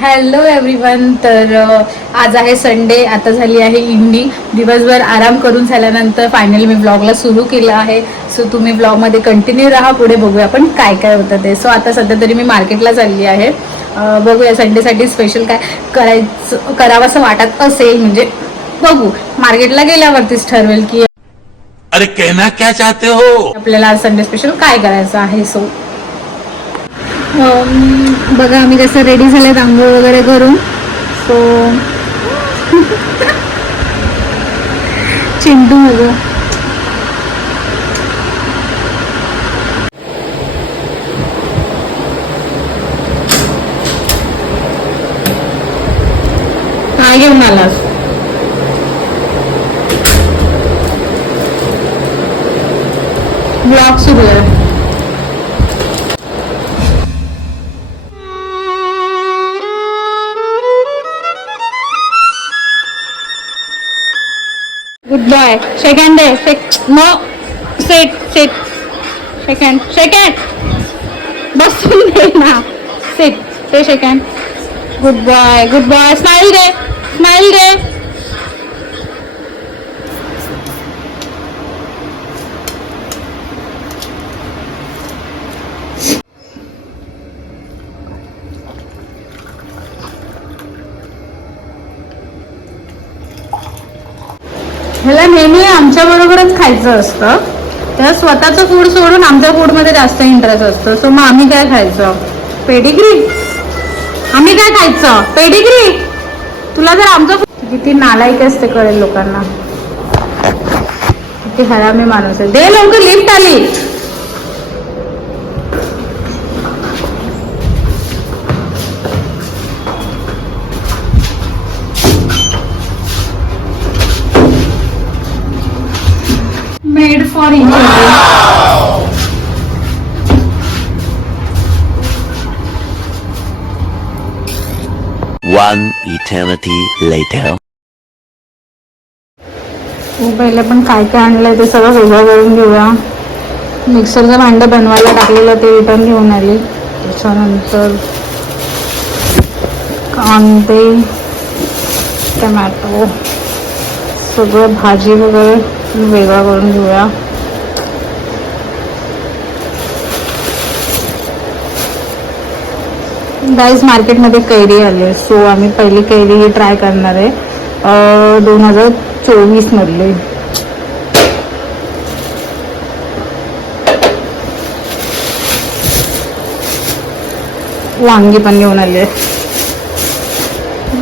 Hello everyone. तर आज आहे संडे. आता झाली आहे इव्हनिंग. दिवसभर आराम करून झाल्यानंतर फायनली मी ब्लॉगला सुरू केलं आहे. सो तुम्ही ब्लॉगमध्ये कंटिन्यू राहा. पुढे बघूया आपण काय काय होतं ते. सो आता सध्या तरी मी मार्केटला चालली आहे. बघूया संडेसाठी स्पेशल काय करावं असं वाटत असेल, म्हणजे बघू. मार्केटला गेल्यावरतीच ठरवेल की अरे कहना क्या चाहते हो. आपल्याला आज संडे स्पेशल काय करायचं आहे. सो बघा आम्ही कसं रेडी झाले आंघोळ वगैरे करून. सो चिंटू माझं काय घेऊन आलास? ब्लॉग सुरू आहे. Good boy. Second day. No set set. Second बसून दे ना. सेट ते second. Good boy. Good boy. Smile दे. स्माइल दे. ह्याला नेहमी आमच्या बरोबरच खायचं असतं. त्याला स्वतःचं फूड सोडून आमच्या फूडमध्ये जास्त इंटरेस्ट असतो. सो मग आम्ही काय खायचं? पेडिग्री. आम्ही काय खायचं? पेडिग्री. तुला जर आमचं किती नालायक असते कळेल लोकांना. किती हरामी माणूस आहे. दे लवकर, लिफ्ट आली. Made for each other. One eternity later. पहिले पण काय काय आणलंय ते सगळं वेगळं करून घेऊया. मिक्सरचं भांडं बनवायला टाकलेलं ते रिटर्न घेऊन आले. त्याच्यानंतर कांदे, टमॅटो, सगळं भाजी वगैरे वेगळा करून घेऊया. गाईज मार्केटमध्ये कैरी आली. सो आम्ही पहिली कैरी ट्राय करणार आहे 2024 मधली. वांगी पण घेऊन आली.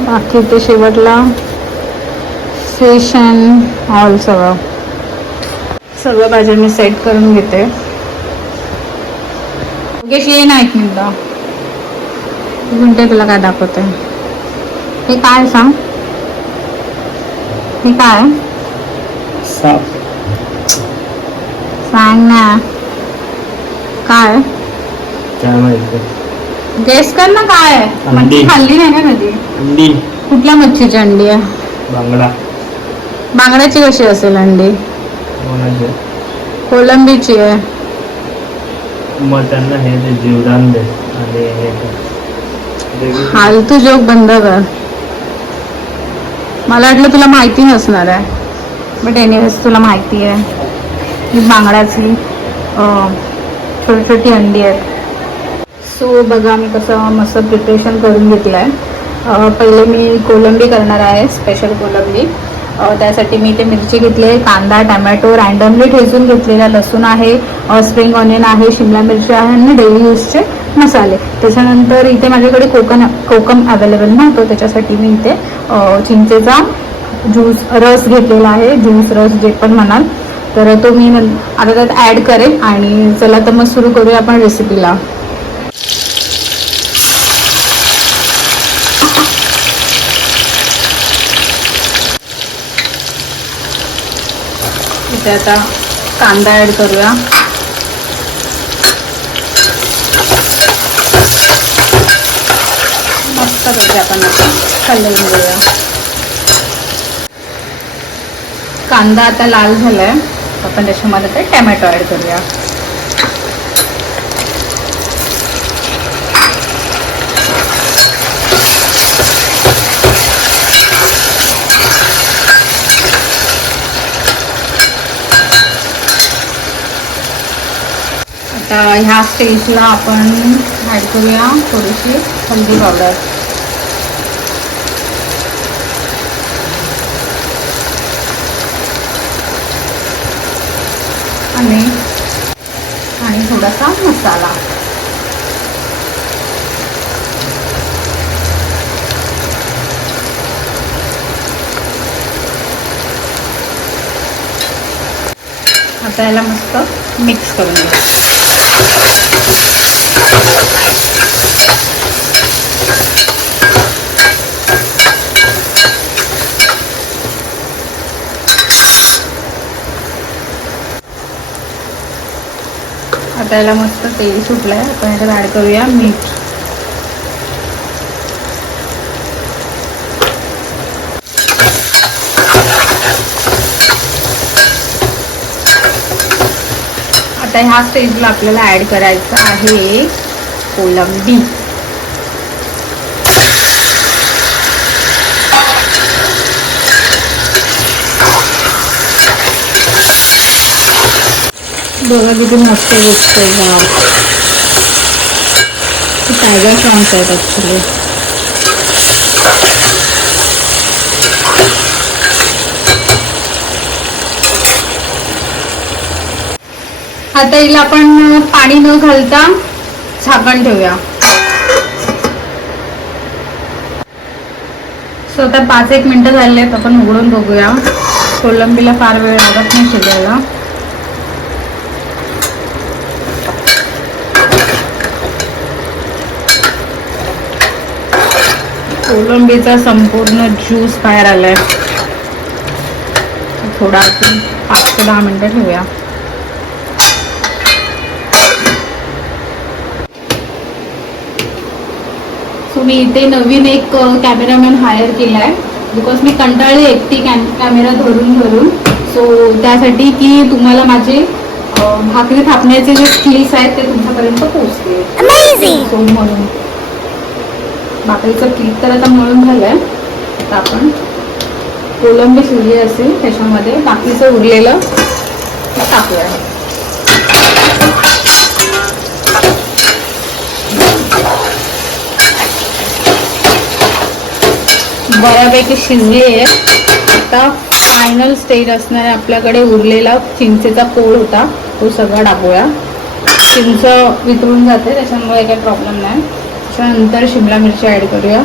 बाकी ते शेवटला फिश अँड ऑल सगळं भाज्या मी सेट करून घेते. योगेश ये ना एक मिनिट. म्हणते तुला काय दाखवते. हे काय सांग? हे काय सांग ना. काय गेस कर ना. काय मच्छी खाल्ली नाही ना कधी? अंडी. कुठल्या मच्छीची अंडी आहे? बांगडा. बांगड्याची कशी असेल अंडी? कोलंबीची आहे. मग त्यांना हे ते जीवदान दे आणि फालतू जोक बंद कर. मला वाटलं तुला माहिती नसणार आहे, बट एनिवेज तुला माहिती आहे. ही बांगड्याची छोटी छोटी अंडी आहेत. सो बघा मी कसं मस्त प्रिपरेशन करून घेतलं आहे. पहिले मी कोलंबी करणार आहे, स्पेशल कोलंबी. त्यासाठी मी इथे मिरची घेतली आहे, कांदा, टमॅटो रँडमली ठेचून घेतलेला, लसूण आहे, स्प्रिंग ऑनियन आहे, शिमला मिरची आहे आणि डेली यूजचे मसाले. त्याच्यानंतर इथे माझ्याकडे कोकम अवेलेबल नव्हतं, त्याच्यासाठी मी इथे चिंचेचा रस घेतलेला आहे. ज्यूस रस जे पण म्हणाल तर तो मी आता त्यात ॲड करेन. आणि चला तर मग सुरू करूया आपण रेसिपीला. इथे आता कांदा ॲड करूया. मस्त पैकी आपण आता हलवून घेऊया. कांदा आता लाल झालाय, आपण त्याच्यामध्ये ते टमॅटो ॲड करूया. आता ह्या स्टेजला आपण ॲड करूया थोडीशी हळदी पावडर. आणि थोडासा मसाला. आता याला मस्त मिक्स करून घ्या. आता याला मस्त तेल सुटलंय. आता ह्याच्यात ॲड करूया मीठ. आता ह्या स्टेजला आपल्याला ॲड करायचं आहे कोलंबी. बघा किती मस्त दिसतंय. टायगर प्रॉन्स आहेत ॲक्च्युली. आता हिला आपण पाणी न घालता झाकण ठेवूया. सो आता 5-1 मिनिटं झाले आहेत. आपण उघडून बघूया. कोलंबीला फार वेळ लागत नाही शिजायला. कोलंबीचा संपूर्ण ज्यूस बाहेर आलाय. थोडा 5 ते 10 मिनिटं ठेवूया. सो मी इथे नवीन एक कॅमेरामॅन हायर केला आहे. बिकॉज मी कंटाळले एकटी कॅमेरा धरून. सो त्यासाठी की तुम्हाला माझे भाकरी थापण्याचे जे स्किल्स आहेत ते तुमच्यापर्यंत पोहोचले. सो म्हणून भाकरीचं पीठ तर आता मळून झालंय. आता आपण कोलंबी शिजली असेल त्याच्यामध्ये बाकीचं उरलेलं टाकूया. बऱ्यापैकी शिजली आहे. आता फायनल स्टेज असणार आहे. आपल्याकडे उरलेला चिंचेचा कोळ होता तो सगळा टाकूया. चिंच वितळून जाते त्याच्यामुळे काही प्रॉब्लेम नाही. त्याच्यानंतर शिमला मिरची ॲड करूया.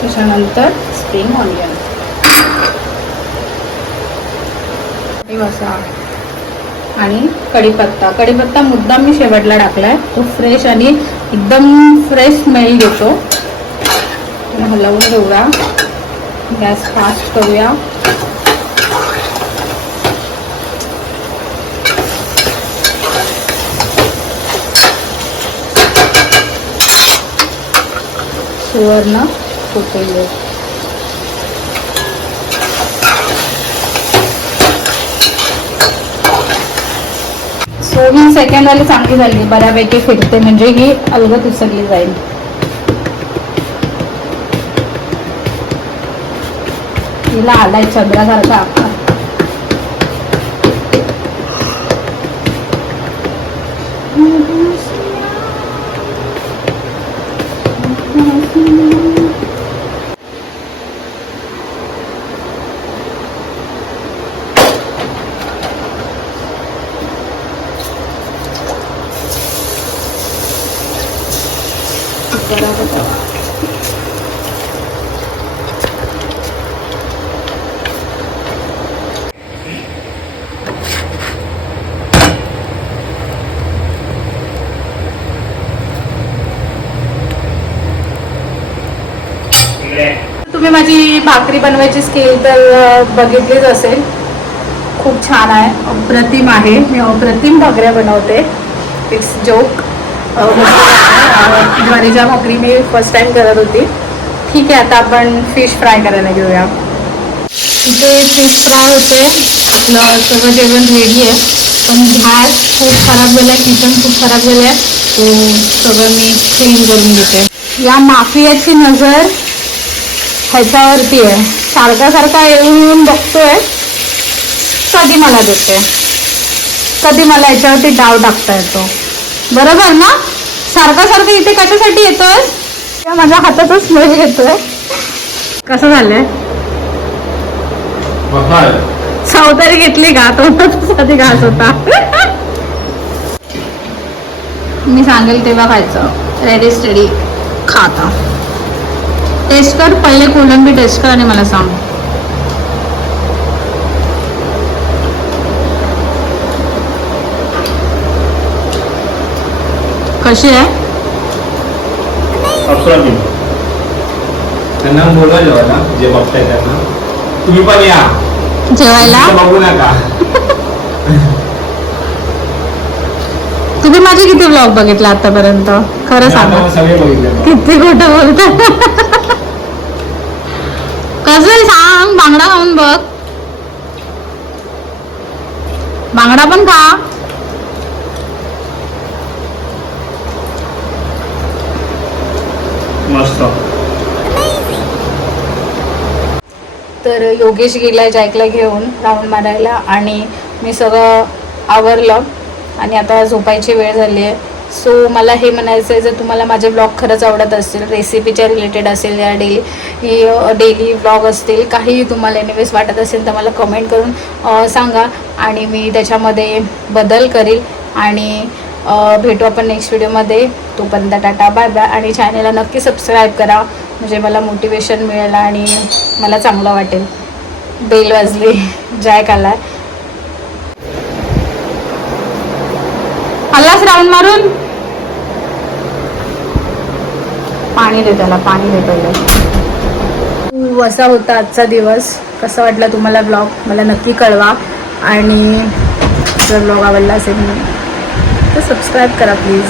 त्याच्यानंतर स्प्रिंग ऑनियन. आणि कढीपत्ता मुद्दाम मी शेवटला टाकलाय. तो फ्रेश आणि एकदम फ्रेश स्मेल घेतो. हलवून ठेवूया. गॅस फास्ट करूया. सुवर्ण कोथिंबीर. सो ही सेकंड वाली चांगली झाली. बऱ्यापैकी फिरते म्हणजे ही अलगद उसरली जाईल. तिला आलाय चंद्रासारखा आकार. तुम्ही माझी भाकरी बनवायची स्किल तर बघितलीच असेल. खूप छान आहे. अप्रतिम आहे. मी अप्रतिम भाकऱ्या बनवते. It's joke. ज्वारीच्या भाकरी मी फर्स्ट टाइम करत होती. ठीक आहे. आता आपण फिश फ्राय करायला घेऊया. इथे फिश फ्राय होते. आपलं सगळं जेवण रेडी आहे. पण गॅस खूप खराब झाला आहे. किचन खूप खराब झालं आहे. तो सगळं मी क्लीन करून घेते. या माफियाची नजर ह्याच्यावरती आहे. सारखा येऊन बघतोय. कधी मला देते, कधी मला याच्यावरती डाव टाकता येतो. बरोबर ना? सारखं सारखं इथे कशासाठी येतोय? माझ्या हातातच स्मेल येतोय. कसं झालंय? सावतारी घेतली का? तो आधी घास होता. मी सांगेल तेव्हा खायचं. रेडी स्टेडी खाता. टेस्ट कर पहिले, कोलंबी टेस्ट कर आणि मला सांग. कशी आहे? अप्रतिम. त्यांना बोलवा जेवायला, जे बघताय त्यांना, तुम्ही पण या जेवायला. बघू नका. तुम्ही माझे किती व्लॉग बघितला आतापर्यंत? खरं सांगा. सगळे बघितले. किती खोटं बोलता. कसं सांग. बांगडा खाऊन बघ. बांगडा पण खा. मस्त. तर योगेश गेलाय जॅकला घेऊन राऊंड मारायला आणि मी सगळं आवरलं आणि आता झोपायची वेळ झाली आहे. सो मला हे म्हणायचं आहे, जर तुम्हाला माझे ब्लॉग खरंच आवडत असतील, रेसिपीच्या रिलेटेड असेल या डेली ब्लॉग असतील, काहीही तुम्हाला एनिवेज वाटत असेल तर मला कमेंट करून सांगा आणि मी त्याच्यामध्ये बदल करील. आणि भेटू आपण नेक्स्ट व्हिडिओमध्ये. तोपर्यंत टाटा बाय बाय. आणि चॅनलला नक्की सबस्क्राईब करा, म्हणजे मला मोटिवेशन मिळेल आणि मला चांगलं वाटेल. बेल वाजली. जॅक आलाय. आलास राऊंड मारून. पाणी दे त्याला, पाणी दे पहिले. असा होता आजचा दिवस. कसा वाटला तुम्हाला ब्लॉग मला नक्की कळवा. आणि जर ब्लॉग आवडला असेल तर सबस्क्राईब करा प्लीज.